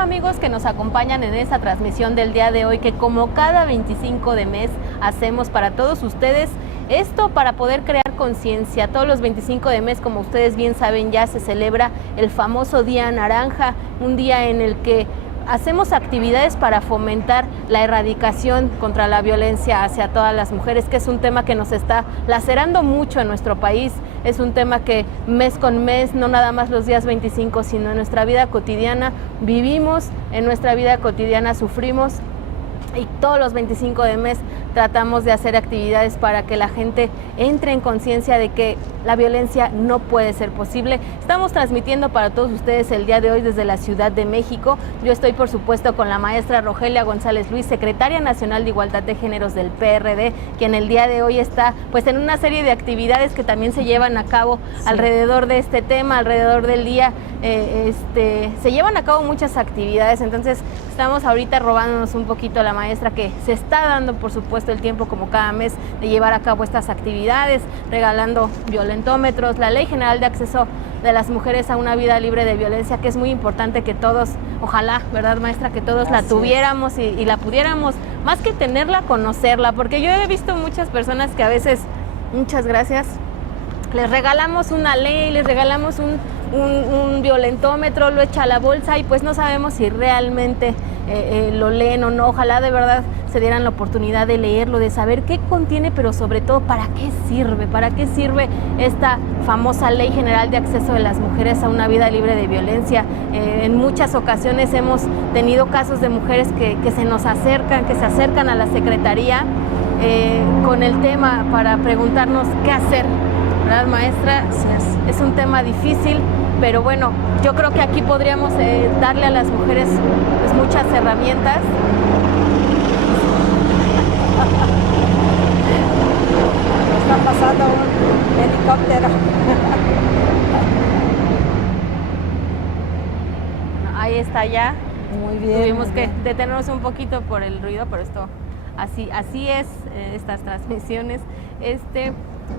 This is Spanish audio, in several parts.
bueno, amigos que nos acompañan en esta transmisión del día de hoy, que como cada 25 de mes hacemos para todos ustedes, esto para poder crear conciencia. Todos los 25 de mes, como ustedes bien saben, ya se celebra el famoso Día Naranja, un día en el que hacemos actividades para fomentar la erradicación contra la violencia hacia todas las mujeres, que es un tema que nos está lacerando mucho en nuestro país. Es un tema que mes con mes, no nada más los días 25, sino en nuestra vida cotidiana vivimos, en nuestra vida cotidiana sufrimos, y todos los 25 de mes tratamos de hacer actividades para que la gente entre en conciencia de que la violencia no puede ser posible. Estamos transmitiendo para todos ustedes el día de hoy desde la Ciudad de México. Yo estoy, por supuesto, con la maestra Rogelia González Luis, secretaria nacional de Igualdad de Géneros del PRD, quien el día de hoy está pues en una serie de actividades que también se llevan a cabo alrededor de este tema, alrededor del día. Se llevan a cabo muchas actividades, entonces estamos ahorita robándonos un poquito a la maestra, que se está dando, por supuesto, el tiempo como cada mes de llevar a cabo estas actividades, regalando violentómetros, la Ley General de Acceso de las Mujeres a una Vida Libre de Violencia, que es muy importante que todos, ojalá, ¿verdad, maestra? Que todos la tuviéramos y la pudiéramos, más que tenerla, conocerla, porque yo he visto muchas personas que a veces, muchas gracias, les regalamos una ley, les regalamos un violentómetro, lo echa a la bolsa y pues no sabemos si realmente lo leen o no. Ojalá de verdad se dieran la oportunidad de leerlo, de saber qué contiene, pero sobre todo para qué sirve esta famosa Ley General de Acceso de las Mujeres a una Vida Libre de Violencia. En muchas ocasiones hemos tenido casos de mujeres que se acercan a la Secretaría con el tema para preguntarnos qué hacer, ¿verdad, maestra? Es un tema difícil, pero bueno, yo creo que aquí podríamos darle a las mujeres pues, muchas herramientas. Está pasando un helicóptero. Ahí está ya. Muy bien. Tuvimos que detenernos un poquito por el ruido, pero esto así es, estas transmisiones.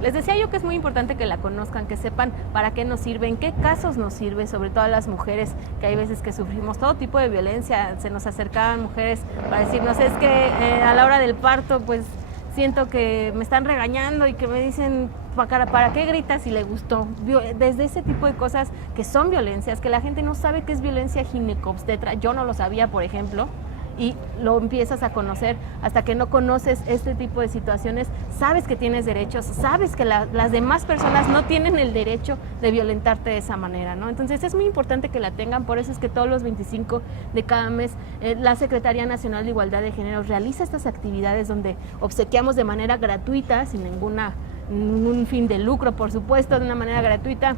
Les decía yo que es muy importante que la conozcan, que sepan para qué nos sirve, en qué casos nos sirve, sobre todo a las mujeres, que hay veces que sufrimos todo tipo de violencia. Se nos acercaban mujeres para decirnos, es que a la hora del parto, pues siento que me están regañando y que me dicen, ¿para qué gritas si le gustó? Desde ese tipo de cosas que son violencias, que la gente no sabe qué es violencia ginecobstetra. Yo no lo sabía, por ejemplo, y lo empiezas a conocer. Hasta que no conoces este tipo de situaciones, sabes que tienes derechos, sabes que las demás personas no tienen el derecho de violentarte de esa manera, ¿no? Entonces es muy importante que la tengan. Por eso es que todos los 25 de cada mes la Secretaría Nacional de Igualdad de Género realiza estas actividades donde obsequiamos de manera gratuita, sin ningún fin de lucro, por supuesto, de una manera gratuita,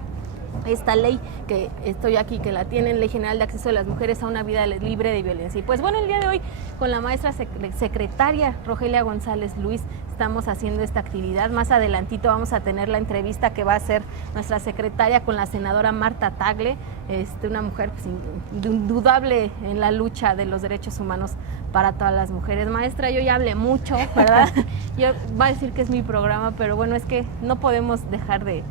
esta ley que estoy aquí, que la tienen, Ley General de Acceso de las Mujeres a una Vida Libre de Violencia. Y pues bueno, el día de hoy con la maestra secretaria Rogelia González Luis estamos haciendo esta actividad. Más adelantito vamos a tener la entrevista que va a hacer nuestra secretaria con la senadora Marta Tagle, una mujer pues, indudable en la lucha de los derechos humanos para todas las mujeres. Maestra, yo ya hablé mucho, ¿verdad? Yo voy a decir que es mi programa, pero bueno, es que no podemos dejar de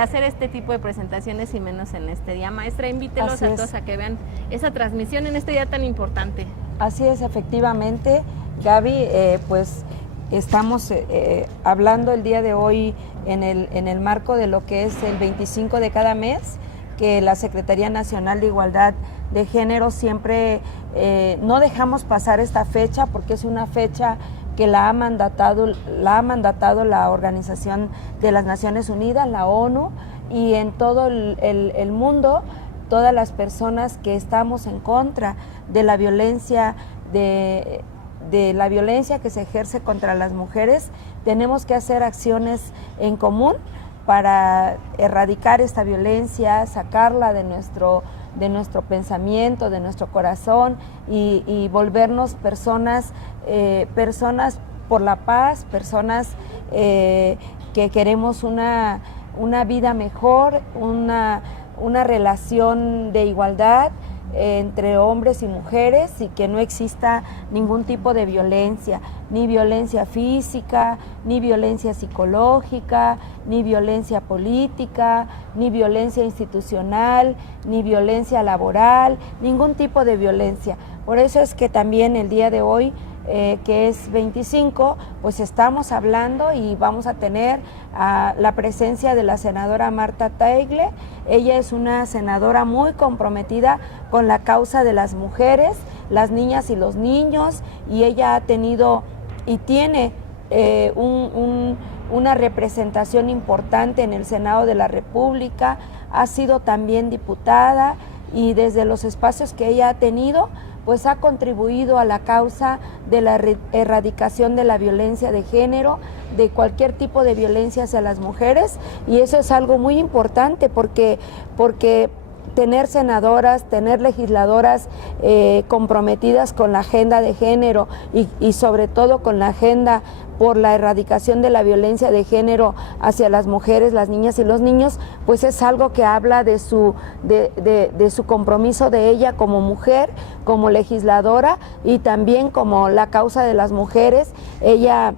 hacer este tipo de presentaciones y menos en este día. Maestra, invítelos a todos a que vean esa transmisión en este día tan importante. Así es, efectivamente, Gaby, pues estamos hablando el día de hoy en el marco de lo que es el 25 de cada mes, que la Secretaría Nacional de Igualdad de Género siempre no dejamos pasar esta fecha, porque es una fecha que la ha mandatado la Organización de las Naciones Unidas, la ONU, y en todo el mundo, todas las personas que estamos en contra de la violencia, de la violencia que se ejerce contra las mujeres, tenemos que hacer acciones en común para erradicar esta violencia, sacarla de nuestro pensamiento, de nuestro corazón y volvernos personas por la paz, personas que queremos una vida mejor, una relación de igualdad entre hombres y mujeres y que no exista ningún tipo de violencia, ni violencia física, ni violencia psicológica, ni violencia política, ni violencia institucional, ni violencia laboral, ningún tipo de violencia. Por eso es que también el día de hoy, que es 25, pues estamos hablando y vamos a tener la presencia de la senadora Marta Tagle. Ella es una senadora muy comprometida con la causa de las mujeres, las niñas y los niños, y ella ha tenido y tiene una representación importante en el Senado de la República, ha sido también diputada y desde los espacios que ella ha tenido, pues ha contribuido a la causa de la erradicación de la violencia de género, de cualquier tipo de violencia hacia las mujeres, y eso es algo muy importante porque tener senadoras, tener legisladoras comprometidas con la agenda de género y sobre todo con la agenda por la erradicación de la violencia de género hacia las mujeres, las niñas y los niños, pues es algo que habla de su compromiso de ella como mujer, como legisladora y también como la causa de las mujeres. Ella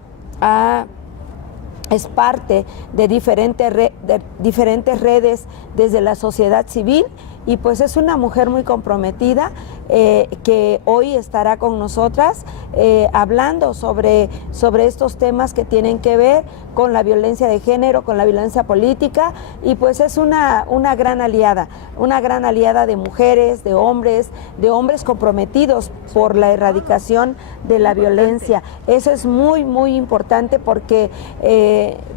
es parte de diferentes redes desde la sociedad civil y pues es una mujer muy comprometida que hoy estará con nosotras hablando sobre estos temas que tienen que ver con la violencia de género, con la violencia política, y pues es una gran aliada de mujeres, de hombres comprometidos por la erradicación de la violencia. Eso es muy, muy importante porque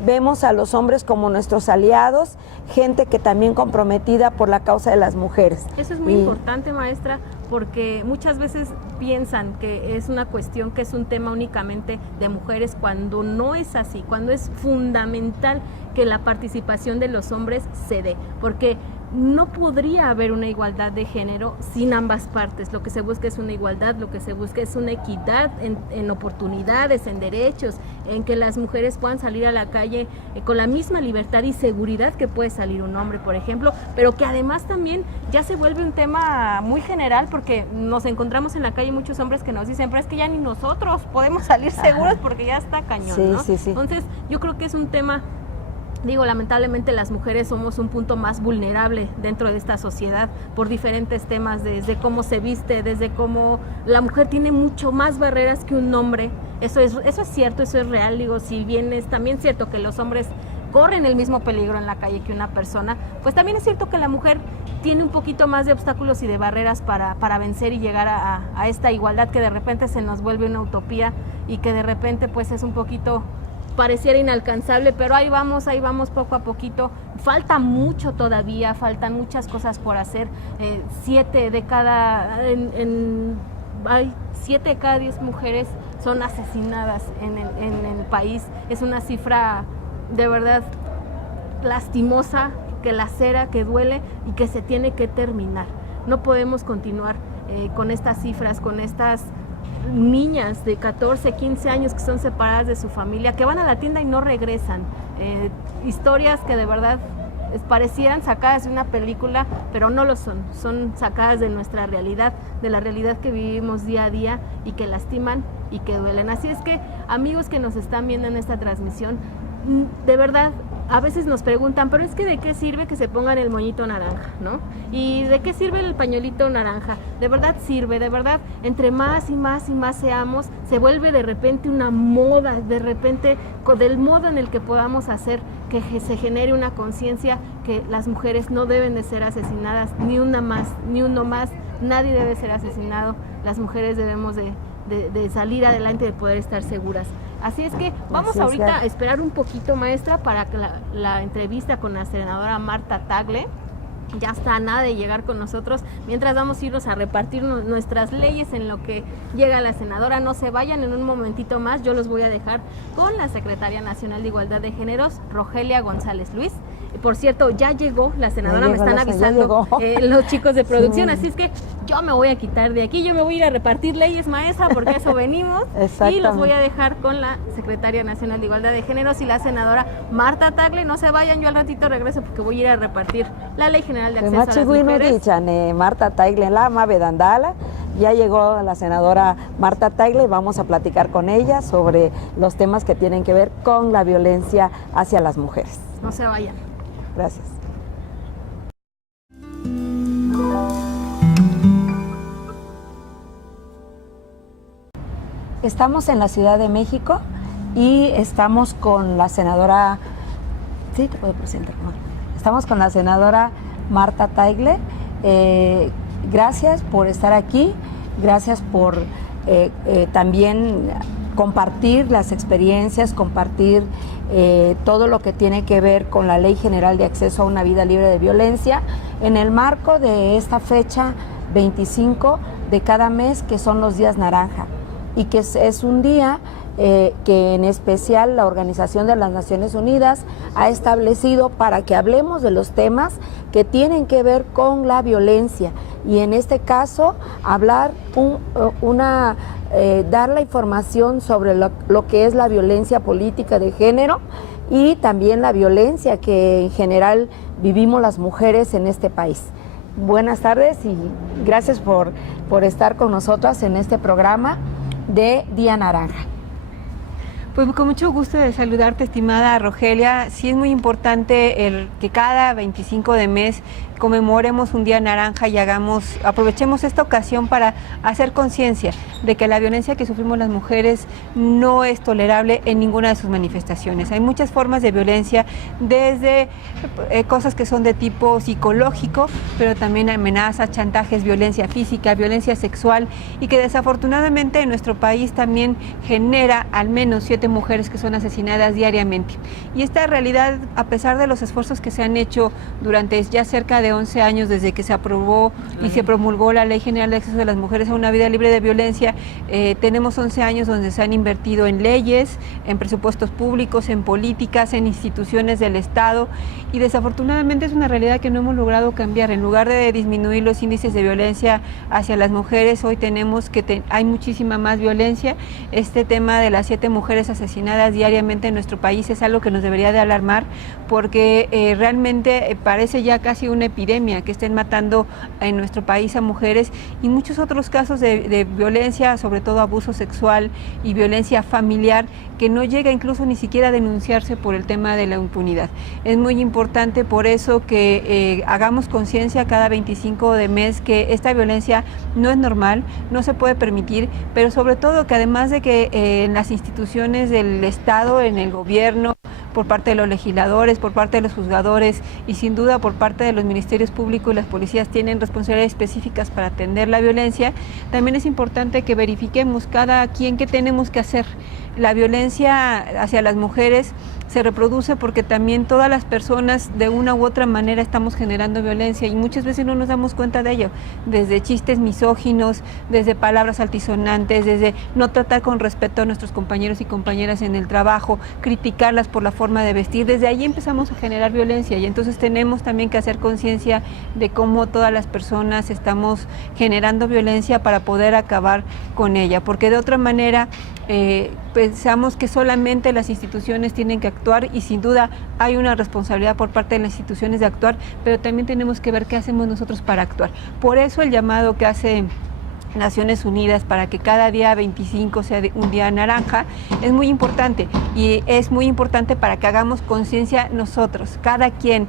vemos a los hombres como nuestros aliados, gente que también comprometida por la causa de las mujeres. Eso es muy importante, maestra, porque muchas veces piensan que es una cuestión, que es un tema únicamente de mujeres, cuando no es así, cuando es fundamental que la participación de los hombres se dé, porque no podría haber una igualdad de género sin ambas partes. Lo que se busca es una igualdad, lo que se busca es una equidad en oportunidades, en derechos, en que las mujeres puedan salir a la calle con la misma libertad y seguridad que puede salir un hombre, por ejemplo, pero que además también ya se vuelve un tema muy general, porque nos encontramos en la calle muchos hombres que nos dicen, pero es que ya ni nosotros podemos salir seguros porque ya está cañón, sí, ¿no? Sí, sí. Entonces yo creo que es un tema. Digo, lamentablemente las mujeres somos un punto más vulnerable dentro de esta sociedad por diferentes temas, desde cómo se viste, desde cómo la mujer tiene mucho más barreras que un hombre. Eso es cierto, eso es real. Digo, si bien es también cierto que los hombres corren el mismo peligro en la calle que una persona, pues también es cierto que la mujer tiene un poquito más de obstáculos y de barreras para vencer y llegar a esta igualdad que de repente se nos vuelve una utopía y que de repente pues es un poquito, pareciera inalcanzable, pero ahí vamos poco a poquito. Falta mucho todavía, faltan muchas cosas por hacer. 7 de cada 10 mujeres son asesinadas en el país. Es una cifra de verdad lastimosa, que lacera, que duele y que se tiene que terminar. No podemos continuar con estas cifras, con estas niñas de 14, 15 años que son separadas de su familia, que van a la tienda y no regresan. Historias que de verdad parecieran sacadas de una película, pero no lo son. Son sacadas de nuestra realidad, de la realidad que vivimos día a día y que lastiman y que duelen. Así es que, amigos que nos están viendo en esta transmisión, de verdad, a veces nos preguntan, pero es que ¿de qué sirve que se pongan el moñito naranja, no? ¿Y de qué sirve el pañuelito naranja? De verdad sirve, de verdad, entre más y más y más seamos, se vuelve de repente una moda, de repente del modo en el que podamos hacer que se genere una conciencia que las mujeres no deben de ser asesinadas, ni una más, ni uno más, nadie debe ser asesinado, las mujeres debemos de salir adelante, de poder estar seguras. Así es que vamos ahorita a esperar un poquito, maestra, para que la entrevista con la senadora Marta Tagle. Ya está a nada de llegar con nosotros, mientras vamos a irnos a repartir nuestras leyes en lo que llega la senadora. No se vayan, en un momentito más yo los voy a dejar con la secretaria nacional de Igualdad de Géneros, Rogelia González Luis. Por cierto, ya llegó la senadora, me están avisando los chicos de producción, así es que yo me voy a quitar de aquí, yo me voy a ir a repartir leyes, maestra, porque a eso venimos, y los voy a dejar con la Secretaria Nacional de Igualdad de Géneros y la senadora Marta Tagle. No se vayan, yo al ratito regreso porque voy a ir a repartir la Ley General de Acceso a las Mujeres. Marta Tagle, la Mabe Dandala. Ya llegó la senadora Marta Tagle y vamos a platicar con ella sobre los temas que tienen que ver con la violencia hacia las mujeres. No se vayan. Gracias. Estamos en la Ciudad de México y estamos con la senadora, sí, te puedo presentar, estamos con la senadora Marta Tagle. Gracias por estar aquí, gracias por también compartir las experiencias, compartir todo lo que tiene que ver con la Ley General de Acceso a una Vida Libre de Violencia en el marco de esta fecha 25 de cada mes, que son los días naranja, y que es un día que en especial la Organización de las Naciones Unidas ha establecido para que hablemos de los temas que tienen que ver con la violencia, y en este caso hablar dar la información sobre lo que es la violencia política de género y también la violencia que en general vivimos las mujeres en este país. Buenas tardes y gracias por estar con nosotras en este programa de Día Naranja. Pues con mucho gusto de saludarte, estimada Rogelia. Sí es muy importante que cada 25 de mes conmemoremos un día naranja y aprovechemos esta ocasión para hacer conciencia de que la violencia que sufrimos las mujeres no es tolerable en ninguna de sus manifestaciones. Hay muchas formas de violencia, desde cosas que son de tipo psicológico, pero también amenazas, chantajes, violencia física, violencia sexual, y que desafortunadamente en nuestro país también genera al menos 7 mujeres que son asesinadas diariamente. Y esta realidad, a pesar de los esfuerzos que se han hecho durante ya cerca de 11 años desde que se aprobó y se promulgó la Ley General de Acceso de las Mujeres a una Vida Libre de Violencia, tenemos 11 años donde se han invertido en leyes, en presupuestos públicos, en políticas, en instituciones del Estado, y desafortunadamente es una realidad que no hemos logrado cambiar. En lugar de disminuir los índices de violencia hacia las mujeres, hoy tenemos que hay muchísima más violencia. Este tema de las 7 mujeres asesinadas diariamente en nuestro país es algo que nos debería de alarmar, porque realmente parece ya casi una epidemia que estén matando en nuestro país a mujeres, y muchos otros casos de violencia, sobre todo abuso sexual y violencia familiar, que no llega incluso ni siquiera a denunciarse por el tema de la impunidad. Es muy importante por eso que hagamos conciencia cada 25 de mes que esta violencia no es normal, no se puede permitir, pero sobre todo que además de que en las instituciones del Estado, en el gobierno, por parte de los legisladores, por parte de los juzgadores y sin duda por parte de los ministerios públicos y las policías tienen responsabilidades específicas para atender la violencia, también es importante que verifiquemos cada quien qué tenemos que hacer. La violencia hacia las mujeres se reproduce porque también todas las personas de una u otra manera estamos generando violencia, y muchas veces no nos damos cuenta de ello, desde chistes misóginos, desde palabras altisonantes, desde no tratar con respeto a nuestros compañeros y compañeras en el trabajo, criticarlas por la forma de vestir. Desde ahí empezamos a generar violencia, y entonces tenemos también que hacer conciencia de cómo todas las personas estamos generando violencia para poder acabar con ella, porque de otra manera pensamos que solamente las instituciones tienen que actuar, y sin duda hay una responsabilidad por parte de las instituciones de actuar, pero también tenemos que ver qué hacemos nosotros para actuar. Por eso el llamado que hace Naciones Unidas para que cada día 25 sea un día naranja es muy importante, y es muy importante para que hagamos conciencia nosotros, cada quien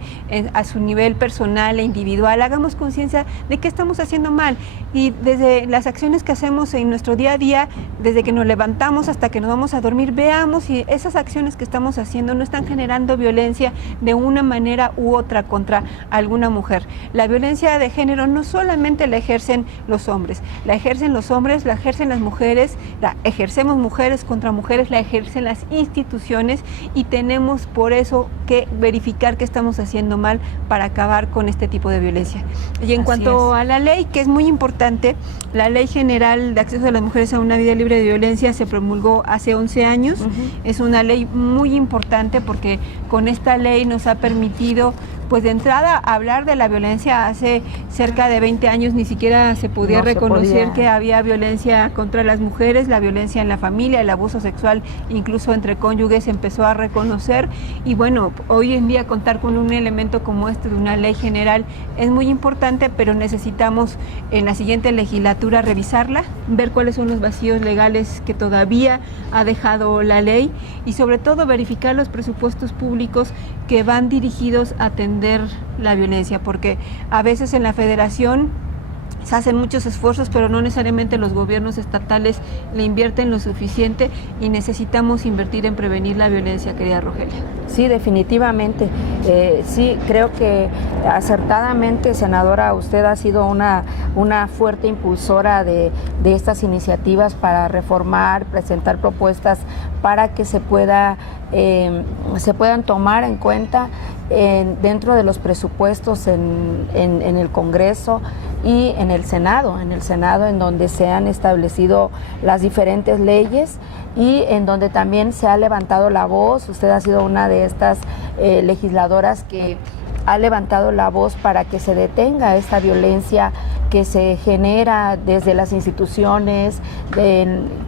a su nivel personal e individual, hagamos conciencia de qué estamos haciendo mal, y desde las acciones que hacemos en nuestro día a día, desde que nos levantamos hasta que nos vamos a dormir, veamos si esas acciones que estamos haciendo no están generando violencia de una manera u otra contra alguna mujer. La violencia de género no solamente la ejercen los hombres, la ejercen los hombres, la ejercen las mujeres, la ejercemos mujeres contra mujeres, la ejercen las instituciones, y tenemos por eso que verificar qué estamos haciendo mal para acabar con este tipo de violencia. Y en cuanto a la ley, que es muy importante, la Ley General de Acceso de las Mujeres a una Vida Libre de Violencia se promulgó hace 11 años. Es una ley muy importante porque con esta ley nos ha permitido pues de entrada hablar de la violencia hace cerca de 20 años ni siquiera se podía reconocer que había violencia contra las mujeres, la violencia en la familia, el abuso sexual incluso entre cónyuges se empezó a reconocer y bueno, hoy en día contar con un elemento como este de una ley general es muy importante, pero necesitamos en la siguiente legislatura revisarla, ver cuáles son los vacíos legales que todavía ha dejado la ley y sobre todo verificar los presupuestos públicos que van dirigidos a atender la violencia, porque a veces en la federación se hacen muchos esfuerzos, pero no necesariamente los gobiernos estatales le invierten lo suficiente y necesitamos invertir en prevenir la violencia, querida Rogelia. Sí, definitivamente. Sí, creo que acertadamente, senadora, usted ha sido una fuerte impulsora de estas iniciativas para reformar, presentar propuestas para que se puedan tomar en cuenta dentro de los presupuestos en el Congreso y en el Senado, en donde se han establecido las diferentes leyes y en donde también se ha levantado la voz. Usted ha sido una de estas legisladoras que ha levantado la voz para que se detenga esta violencia que se genera desde las instituciones,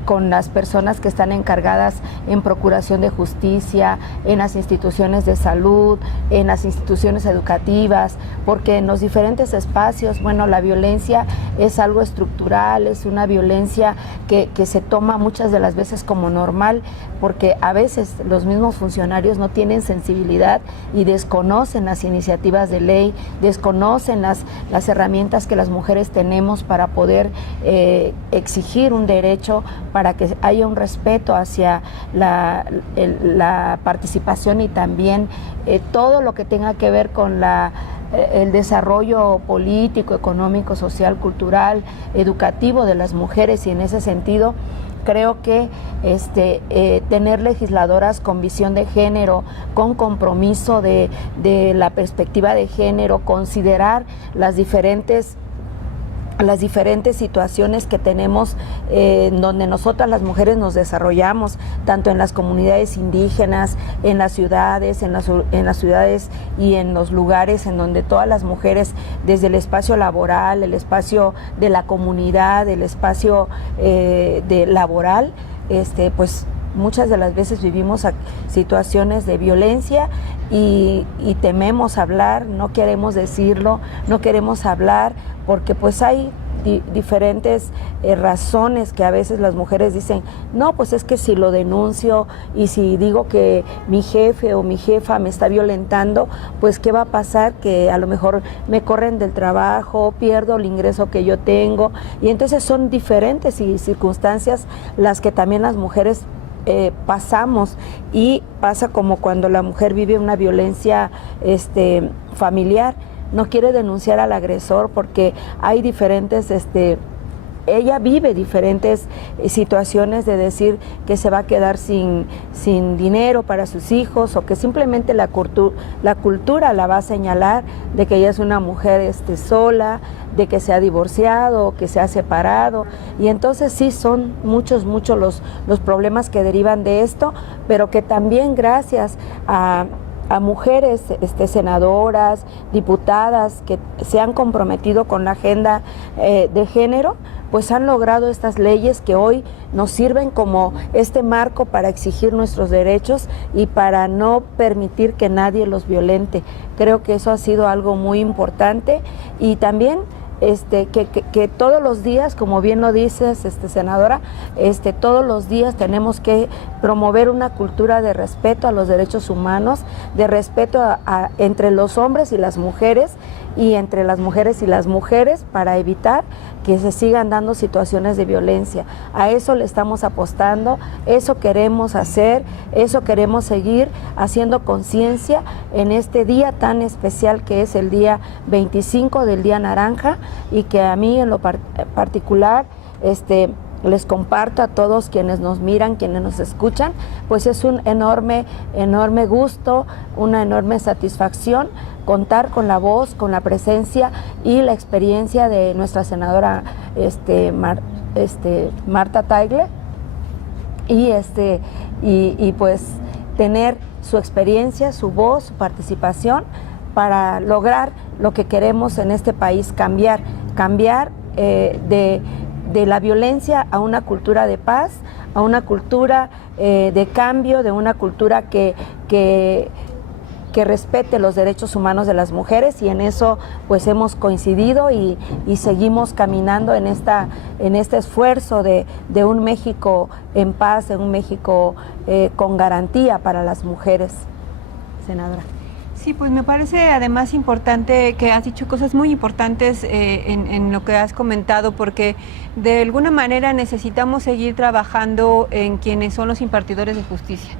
con las personas que están encargadas en procuración de justicia, en las instituciones de salud, en las instituciones educativas, porque en los diferentes espacios, bueno, la violencia es algo estructural, es una violencia que se toma muchas de las veces como normal, porque a veces los mismos funcionarios no tienen sensibilidad y desconocen las iniciativas de ley, desconocen las herramientas que las mujeres tenemos para poder exigir un derecho, para que haya un respeto hacia la participación y también todo lo que tenga que ver con el desarrollo político, económico, social, cultural, educativo de las mujeres. Y en ese sentido creo que tener legisladoras con visión de género, con compromiso de la perspectiva de género, considerar las diferentes situaciones que tenemos donde nosotras las mujeres nos desarrollamos, tanto en las comunidades indígenas, en las ciudades, en las ciudades y en los lugares en donde todas las mujeres, desde el espacio laboral, el espacio de la comunidad, el espacio laboral, pues muchas de las veces vivimos situaciones de violencia y tememos hablar, no queremos decirlo, no queremos hablar, porque pues hay diferentes razones que a veces las mujeres dicen, no, pues es que si lo denuncio y si digo que mi jefe o mi jefa me está violentando, pues ¿qué va a pasar? Que a lo mejor me corren del trabajo, pierdo el ingreso que yo tengo, y entonces son diferentes circunstancias las que también las mujeres pasamos, y pasa como cuando la mujer vive una violencia familiar, no quiere denunciar al agresor porque hay diferentes ella vive diferentes situaciones de decir que se va a quedar sin dinero para sus hijos, o que simplemente la cultura la va a señalar de que ella es una mujer sola, de que se ha divorciado, que se ha separado, y entonces sí son muchos los problemas que derivan de esto, pero que también gracias a mujeres senadoras, diputadas que se han comprometido con la agenda de género, pues han logrado estas leyes que hoy nos sirven como marco para exigir nuestros derechos y para no permitir que nadie los violente. Creo que eso ha sido algo muy importante, y también que todos los días, como bien lo dices, senadora, todos los días tenemos que promover una cultura de respeto a los derechos humanos, de respeto entre los hombres y las mujeres, y entre las mujeres y las mujeres, para evitar que se sigan dando situaciones de violencia. A eso le estamos apostando, eso queremos hacer, eso queremos seguir haciendo conciencia en este día tan especial que es el día 25 del Día Naranja, y que a mí en lo particular les comparto a todos quienes nos miran, quienes nos escuchan, pues es un enorme gusto, una enorme satisfacción contar con la voz, con la presencia y la experiencia de nuestra senadora Marta Tagle, y pues tener su experiencia, su voz, su participación, para lograr lo que queremos en este país, cambiar de la violencia a una cultura de paz, a una cultura de cambio, de una cultura que respete los derechos humanos de las mujeres, y en eso pues hemos coincidido y seguimos caminando en este esfuerzo de un México en paz, de un México con garantía para las mujeres. Senadora. Sí, pues me parece además importante que has dicho cosas muy importantes en lo que has comentado, porque de alguna manera necesitamos seguir trabajando en quienes son los impartidores de justicia.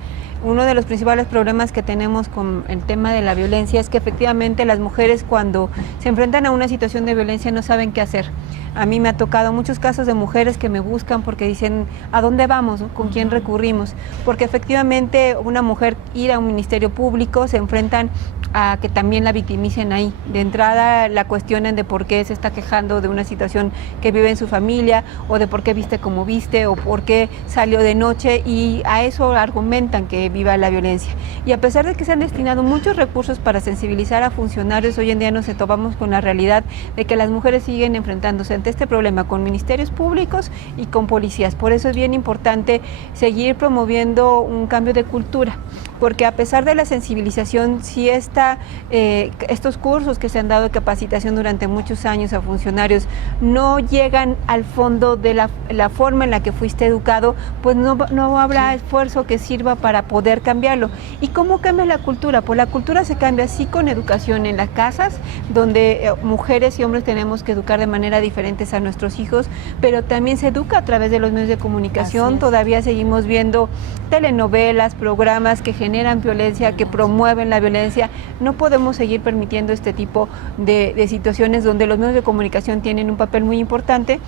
Uno de los principales problemas que tenemos con el tema de la violencia es que efectivamente las mujeres, cuando se enfrentan a una situación de violencia, no saben qué hacer. A mí me ha tocado muchos casos de mujeres que me buscan porque dicen, ¿a dónde vamos? ¿Con quién recurrimos? Porque efectivamente una mujer ir a un ministerio público, se enfrentan a que también la victimicen ahí. De entrada la cuestionan de por qué se está quejando de una situación que vive en su familia, o de por qué viste como viste, o por qué salió de noche, y a eso argumentan que viva la violencia. Y a pesar de que se han destinado muchos recursos para sensibilizar a funcionarios, hoy en día nos topamos con la realidad de que las mujeres siguen enfrentándose ante este problema con ministerios públicos y con policías. Por eso es bien importante seguir promoviendo un cambio de cultura, porque a pesar de la sensibilización, si estos cursos que se han dado de capacitación durante muchos años a funcionarios no llegan al fondo de la forma en la que fuiste educado, pues no habrá esfuerzo que sirva para poder cambiarlo. ¿Y cómo cambia la cultura? Pues la cultura se cambia así con educación en las casas, donde mujeres y hombres tenemos que educar de manera diferente a nuestros hijos, pero también se educa a través de los medios de comunicación. Todavía seguimos viendo telenovelas, programas que generan violencia, que promueven la violencia. No podemos seguir permitiendo este tipo de situaciones donde los medios de comunicación tienen un papel muy importante,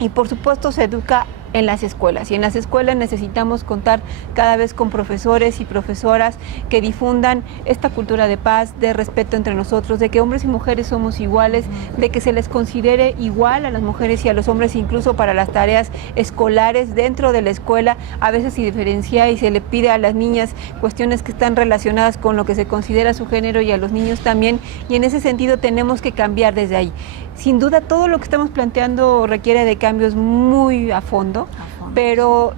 y por supuesto se educa en las escuelas, y en las escuelas necesitamos contar cada vez con profesores y profesoras que difundan esta cultura de paz, de respeto entre nosotros, de que hombres y mujeres somos iguales, de que se les considere igual a las mujeres y a los hombres, incluso para las tareas escolares dentro de la escuela. A veces se diferencia y se le pide a las niñas cuestiones que están relacionadas con lo que se considera su género, y a los niños también, y en ese sentido tenemos que cambiar desde ahí. Sin duda todo lo que estamos planteando requiere de cambios muy a fondo, pero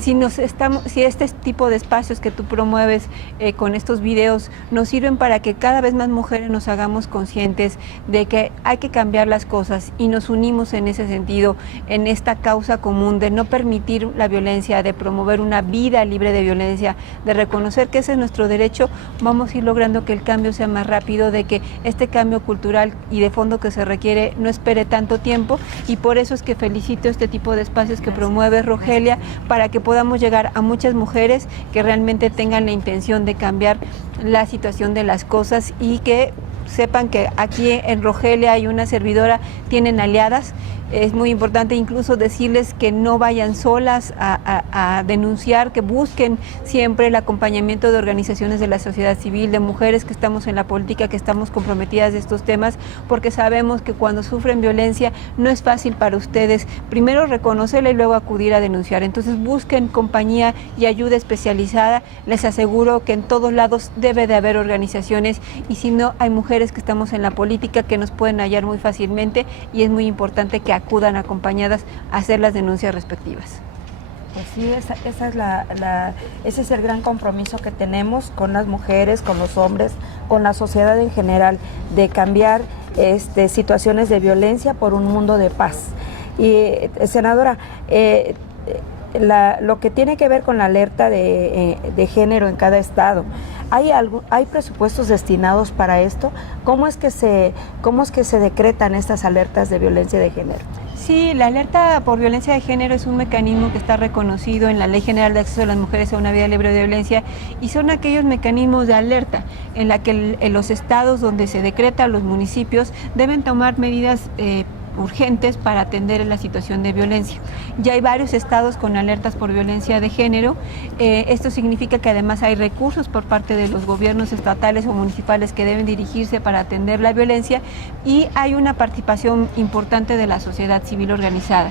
si este tipo de espacios que tú promueves con estos videos nos sirven para que cada vez más mujeres nos hagamos conscientes de que hay que cambiar las cosas, y nos unimos en ese sentido, en esta causa común de no permitir la violencia, de promover una vida libre de violencia, de reconocer que ese es nuestro derecho, vamos a ir logrando que el cambio sea más rápido, de que este cambio cultural y de fondo que se requiere no espere tanto tiempo. Y por eso es que felicito este tipo de espacios que promueve Rogelia, para que podamos llegar a muchas mujeres que realmente tengan la intención de cambiar la situación de las cosas, y que sepan que aquí en Rogelia y una servidora tienen aliadas. Es muy importante incluso decirles que no vayan solas a denunciar, que busquen siempre el acompañamiento de organizaciones de la sociedad civil, de mujeres que estamos en la política, que estamos comprometidas de estos temas, porque sabemos que cuando sufren violencia no es fácil para ustedes primero reconocerla y luego acudir a denunciar. Entonces busquen compañía y ayuda especializada. Les aseguro que en todos lados debe de haber organizaciones, y si no, hay mujeres que estamos en la política que nos pueden hallar muy fácilmente, y es muy importante que acudan acompañadas a hacer las denuncias respectivas. Pues sí, ese es el gran compromiso que tenemos con las mujeres, con los hombres, con la sociedad en general, de cambiar situaciones de violencia por un mundo de paz. Y senadora, lo que tiene que ver con la alerta de género en cada estado, ¿hay presupuestos destinados para esto? ¿Cómo es que se decretan estas alertas de violencia de género? Sí, la alerta por violencia de género es un mecanismo que está reconocido en la Ley General de Acceso de las Mujeres a una Vida Libre de Violencia, y son aquellos mecanismos de alerta en la que los estados donde se decreta, los municipios, deben tomar medidas urgentes para atender la situación de violencia. Ya hay varios estados con alertas por violencia de género. Esto significa que además hay recursos por parte de los gobiernos estatales o municipales que deben dirigirse para atender la violencia, y hay una participación importante de la sociedad civil organizada.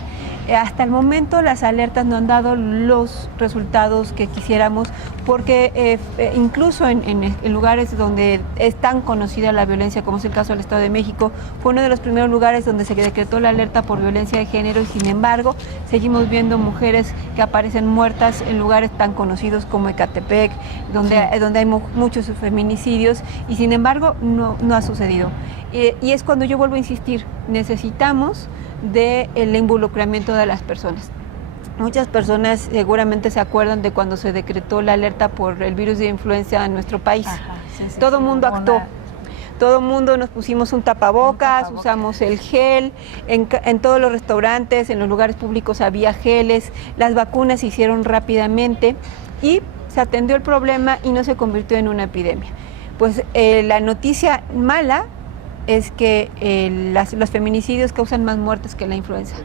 hasta el momento las alertas no han dado los resultados que quisiéramos, porque incluso en lugares donde es tan conocida la violencia, como es el caso del Estado de México, fue uno de los primeros lugares donde se decretó la alerta por violencia de género, y sin embargo seguimos viendo mujeres que aparecen muertas en lugares tan conocidos como Ecatepec, donde hay muchos feminicidios, y sin embargo no ha sucedido. Y es cuando yo vuelvo a insistir, necesitamos del involucramiento de las personas. Muchas personas seguramente se acuerdan de cuando se decretó la alerta por el virus de influenza en nuestro país. Todo el mundo actuó. Todo el mundo nos pusimos un tapabocas, usamos el gel, en todos los restaurantes, en los lugares públicos había geles, las vacunas se hicieron rápidamente y se atendió el problema y no se convirtió en una epidemia. Pues la noticia mala es que los feminicidios causan más muertes que la influenza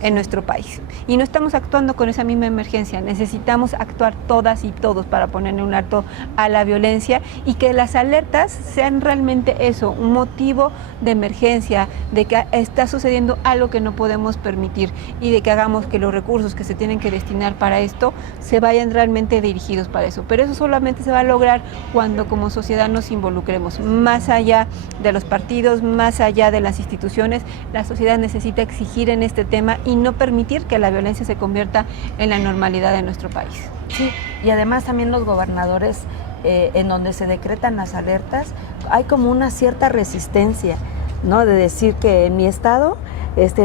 en nuestro país. Y no estamos actuando con esa misma emergencia. Necesitamos actuar todas y todos para ponerle un alto a la violencia, y que las alertas sean realmente eso, un motivo de emergencia, de que está sucediendo algo que no podemos permitir, y de que hagamos que los recursos que se tienen que destinar para esto se vayan realmente dirigidos para eso. Pero eso solamente se va a lograr cuando como sociedad nos involucremos. Más allá de los partidos, más allá de las instituciones, la sociedad necesita exigir en este tema y no permitir que la violencia se convierta en la normalidad de nuestro país. Sí, y además también los gobernadores, en donde se decretan las alertas, hay como una cierta resistencia, ¿no? De decir que en mi estado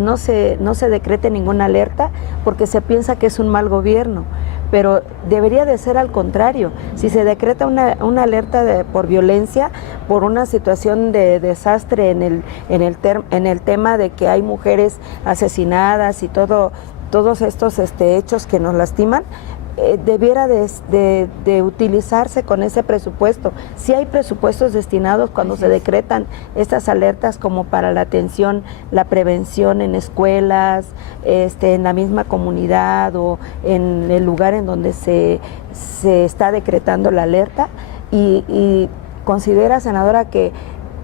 no se decrete ninguna alerta porque se piensa que es un mal gobierno. Pero debería de ser al contrario. Si se decreta una alerta por violencia, por una situación de desastre en el tema de que hay mujeres asesinadas y todos estos hechos que nos lastiman, debiera de utilizarse con ese presupuesto. Si hay presupuestos destinados cuando se decretan estas alertas, como para la atención, la prevención en escuelas, en la misma comunidad o en el lugar en donde se está decretando la alerta, y considera, senadora, que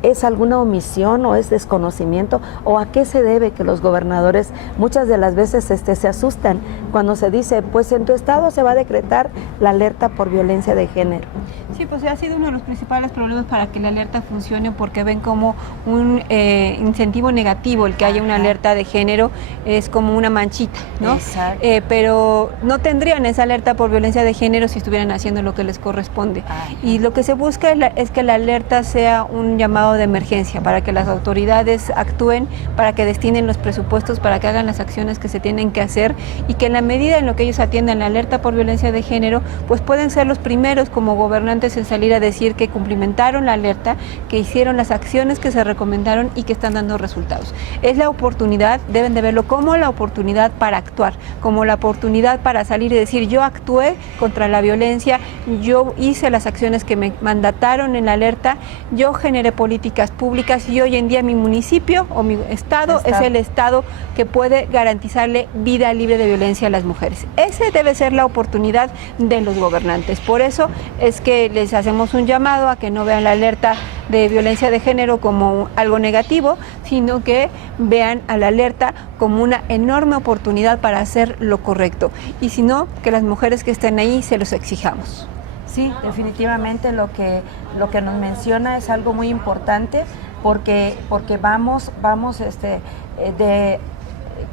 ¿es alguna omisión o es desconocimiento? ¿O a qué se debe que los gobernadores muchas de las veces se asustan cuando se dice, pues en tu estado se va a decretar la alerta por violencia de género? Sí, pues ha sido uno de los principales problemas para que la alerta funcione, porque ven como un incentivo negativo el que haya una alerta de género, es como una manchita, ¿no? Exacto. Pero no tendrían esa alerta por violencia de género si estuvieran haciendo lo que les corresponde. Y lo que se busca es que la alerta sea un llamado de emergencia, para que las autoridades actúen, para que destinen los presupuestos, para que hagan las acciones que se tienen que hacer, y que en la medida en lo que ellos atiendan la alerta por violencia de género, pues pueden ser los primeros como gobernantes en salir a decir que cumplimentaron la alerta, que hicieron las acciones que se recomendaron y que están dando resultados. Es la oportunidad, deben de verlo como la oportunidad para actuar, como la oportunidad para salir y decir, yo actué contra la violencia, yo hice las acciones que me mandataron en la alerta, yo generé políticas públicas, y hoy en día mi municipio o mi estado es el estado que puede garantizarle vida libre de violencia a las mujeres. Ese debe ser la oportunidad de los gobernantes. Por eso es que les hacemos un llamado a que no vean la alerta de violencia de género como algo negativo, sino que vean a la alerta como una enorme oportunidad para hacer lo correcto, y si no, que las mujeres que estén ahí se los exijamos. Sí, definitivamente lo que nos menciona es algo muy importante, porque vamos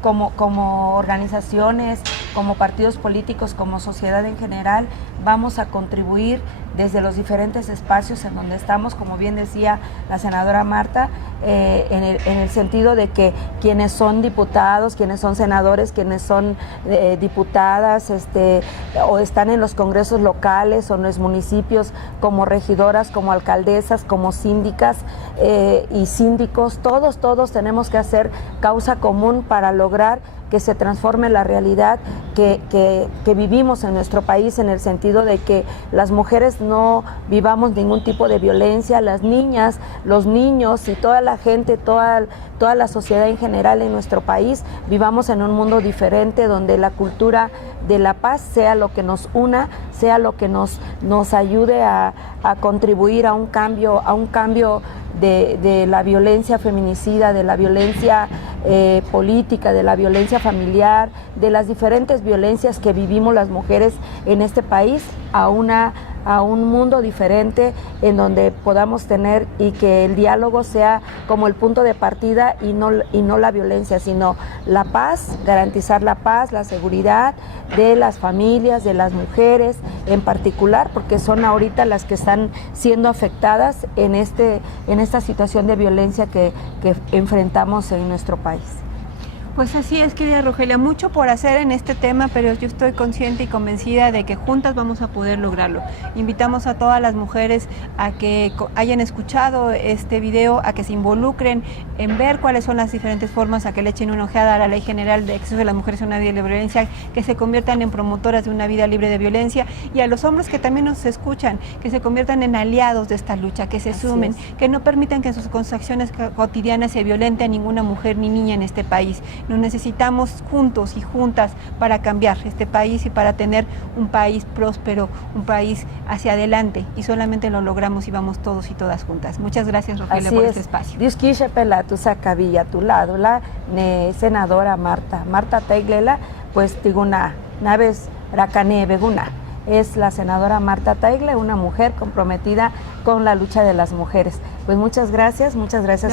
como organizaciones, como partidos políticos, como sociedad en general, vamos a contribuir desde los diferentes espacios en donde estamos, como bien decía la senadora Marta, en el sentido de que quienes son diputados, quienes son senadores, quienes son diputadas, o están en los congresos locales o en los municipios, como regidoras, como alcaldesas, como síndicas y síndicos, todos tenemos que hacer causa común para lograr que se transforme la realidad que vivimos en nuestro país, en el sentido de que las mujeres no vivamos ningún tipo de violencia, las niñas, los niños y toda la gente, toda la sociedad en general en nuestro país, vivamos en un mundo diferente, donde la cultura de la paz sea lo que nos una, sea lo que nos ayude a contribuir a un cambio de la violencia feminicida, de la violencia política, de la violencia familiar, de las diferentes violencias que vivimos las mujeres en este país, a un mundo diferente en donde podamos tener, y que el diálogo sea como el punto de partida y no la violencia, sino la paz, garantizar la paz, la seguridad de las familias, de las mujeres en particular, porque son ahorita las que están siendo afectadas en esta situación de violencia que enfrentamos en nuestro país. Pues así es, querida Rogelia, mucho por hacer en este tema, pero yo estoy consciente y convencida de que juntas vamos a poder lograrlo. Invitamos a todas las mujeres a que hayan escuchado este video, a que se involucren en ver cuáles son las diferentes formas, a que le echen una ojeada a la Ley General de Acceso de las Mujeres a una Vida Libre de Violencia, que se conviertan en promotoras de una vida libre de violencia, y a los hombres que también nos escuchan, que se conviertan en aliados de esta lucha, que se sumen, que no permitan que en sus acciones cotidianas se violente a ninguna mujer ni niña en este país. Nos necesitamos juntos y juntas para cambiar este país y para tener un país próspero, un país hacia adelante, y solamente lo logramos si vamos todos y todas juntas. Muchas gracias, Rogelia, por este espacio. Dios quiere pela tu sacabilla tu lado la senadora Marta Taiglela, pues digo una vez racane beguna. Es la senadora Marta Tagle, una mujer comprometida con la lucha de las mujeres. Pues muchas gracias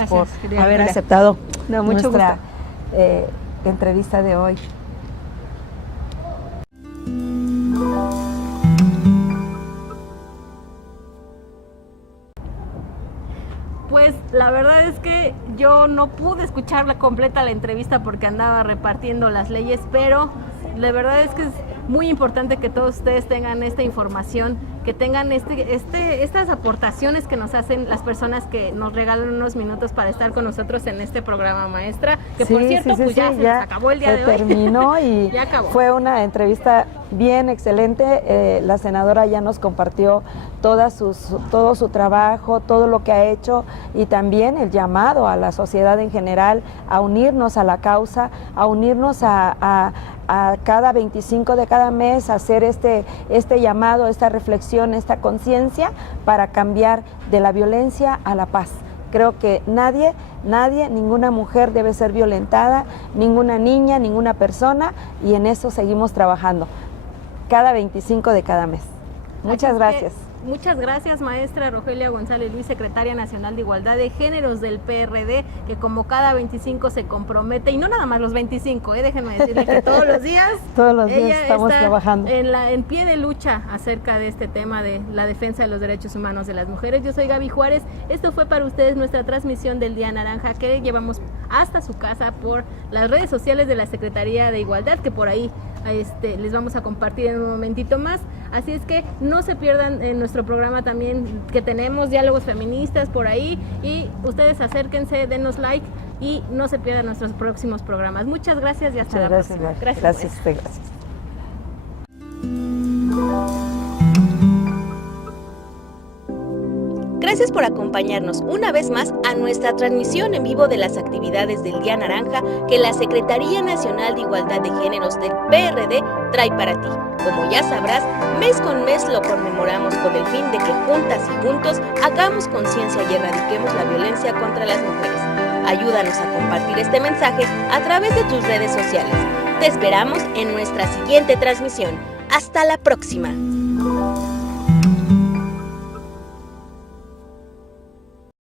por haber aceptado mucho nuestra gusto. Entrevista de hoy. Pues la verdad es que yo no pude escucharla completa la entrevista porque andaba repartiendo las leyes, pero la verdad es que es muy importante que todos ustedes tengan esta información, que tengan estas aportaciones que nos hacen las personas que nos regalan unos minutos para estar con nosotros en este programa, maestra, que por cierto pues ya se nos acabó el día de hoy. Terminó y ya acabó. Fue una entrevista bien excelente. La senadora ya nos compartió todo su trabajo, todo lo que ha hecho, y también el llamado a la sociedad en general a unirnos a la causa, a unirnos a cada 25 de cada mes, a hacer este llamado, esta reflexión, esta conciencia para cambiar de la violencia a la paz. Creo que nadie, ninguna mujer debe ser violentada, ninguna niña, ninguna persona, y en eso seguimos trabajando cada 25 de cada mes. Muchas gracias. Muchas gracias, maestra Rogelia González Luis, secretaria nacional de Igualdad de Géneros del PRD, que como cada 25 se compromete, y no nada más los 25, déjenme decirle que todos los días estamos trabajando en pie de lucha acerca de este tema de la defensa de los derechos humanos de las mujeres. Yo soy Gaby Juárez. Esto fue para ustedes nuestra transmisión del Día Naranja, que llevamos hasta su casa por las redes sociales de la Secretaría de Igualdad, que por ahí les vamos a compartir en un momentito más. Así es que no se pierdan en nuestro programa también, que tenemos diálogos feministas por ahí, y ustedes acérquense, denos like y no se pierdan nuestros próximos programas. Muchas gracias y hasta la próxima. Gracias. Gracias por acompañarnos una vez más a nuestra transmisión en vivo de las actividades del Día Naranja que la Secretaría Nacional de Igualdad de Géneros del PRD trae para ti. Como ya sabrás, mes con mes lo conmemoramos con el fin de que juntas y juntos hagamos conciencia y erradiquemos la violencia contra las mujeres. Ayúdanos a compartir este mensaje a través de tus redes sociales. Te esperamos en nuestra siguiente transmisión. ¡Hasta la próxima!